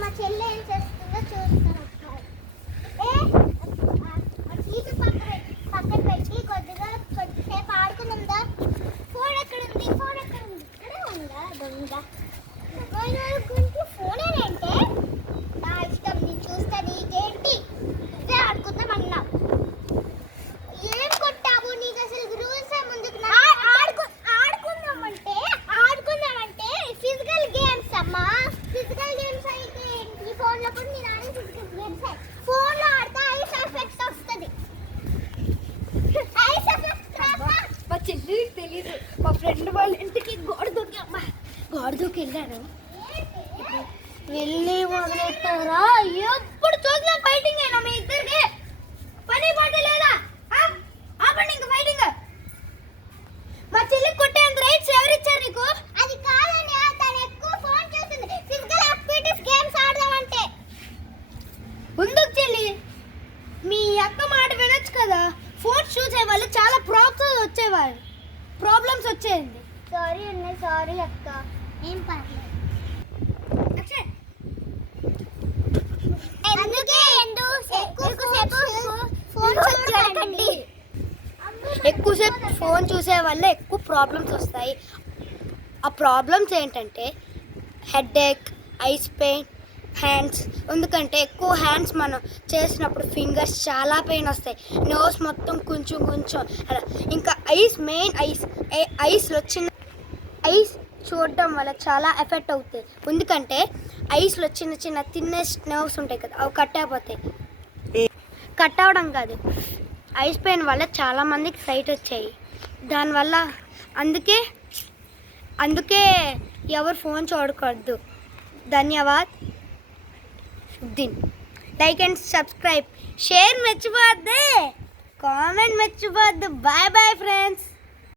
మా చెల్లి ఏం చేస్తుందో చూస్తాను. సీటు పక్కన పెట్టి కొద్దిసేపు ఆడుకుందా. ఫోన్ ఎక్కడ ఉంది ఇక్కడే ఉందా దొంగ. ఫోన్ ఏంటంటే నా ఇష్టం, నేను చూస్తా, నీకేంటి ఇదే ఆడుకుందాం అన్నా. ఏం కొట్టావు? నీకు అసలు రూల్స్ ముందుకు ఆడుకుందామంటే ఫిజికల్ గేమ్స్ అమ్మా. ఫిజికల్ గేమ్స్ అయితే ఈ ఫోన్లో కూడా నేను ఆడే ఫిజికల్ గేమ్స్. ఫోన్లో ఆడితే ఐస్ ఎఫెక్ట్ వస్తుంది. ఐస్ ఎఫెక్ట్ మా చెల్లి తెలీదు. మా ఫ్రెండ్ వాళ్ళ ఇంటికి గోడ దూకి వెళ్ళాను. వెళ్ళి మొదలెట్టారా? ఎప్పుడు చూసినా ఫైటింగ్ అయినా మీ ఇద్దరికి. పని పాట లేదా? ఆపండి ఇంక ఫైటింగ్. మా చెల్లి కొట్టేంత రైట్స్ ఎవరిచ్చారు నీకు? అది కాదని తను ఎక్కువ ఫోన్ చూస్తుంది. ఫిజికల్ యాక్టివిటీస్ గేమ్స్ ఆడదామంటే ముందుకు చెల్లి, మీ అక్క మాట వినొచ్చు కదా. ఫోన్ చూసే వాళ్ళు చాలా ప్రాబ్లమ్స్ వచ్చేది. సారీ అక్క, ఏం పర్లేదు. ఎక్కువసేపు ఫోన్ చూసే వల్ల ఎక్కువ ప్రాబ్లమ్స్ వస్తాయి. ఆ ప్రాబ్లమ్స్ ఏంటంటే హెడేక్, ఐస్ పెయిన్, హ్యాండ్స్. ఎందుకంటే ఎక్కువ హ్యాండ్స్ మనం చేసినప్పుడు ఫింగర్స్ చాలా పెయిన్ వస్తాయి. నోస్ మొత్తం కొంచెం అలా. ఇంకా ఐస్లో చిన్న ఐస్ చూడడం వల్ల చాలా ఎఫెక్ట్ అవుతాయి. ఎందుకంటే ఐస్లో చిన్న థిన్నెస్ట్ నర్వ్స్ ఉంటాయి కదా, అవి కట్ అవ్వడం కాదు, ఐస్ పెయిన్ వల్ల చాలామందికి సైట్ వచ్చాయి. దానివల్ల అందుకే ఎవరు ఫోన్ చూడకూడదు. ధన్యవాద్. లైక్ అండ్ సబ్స్క్రైబ్, షేర్ మర్చిపోద్దు, కామెంట్ మర్చిపోద్దు. Bye friends.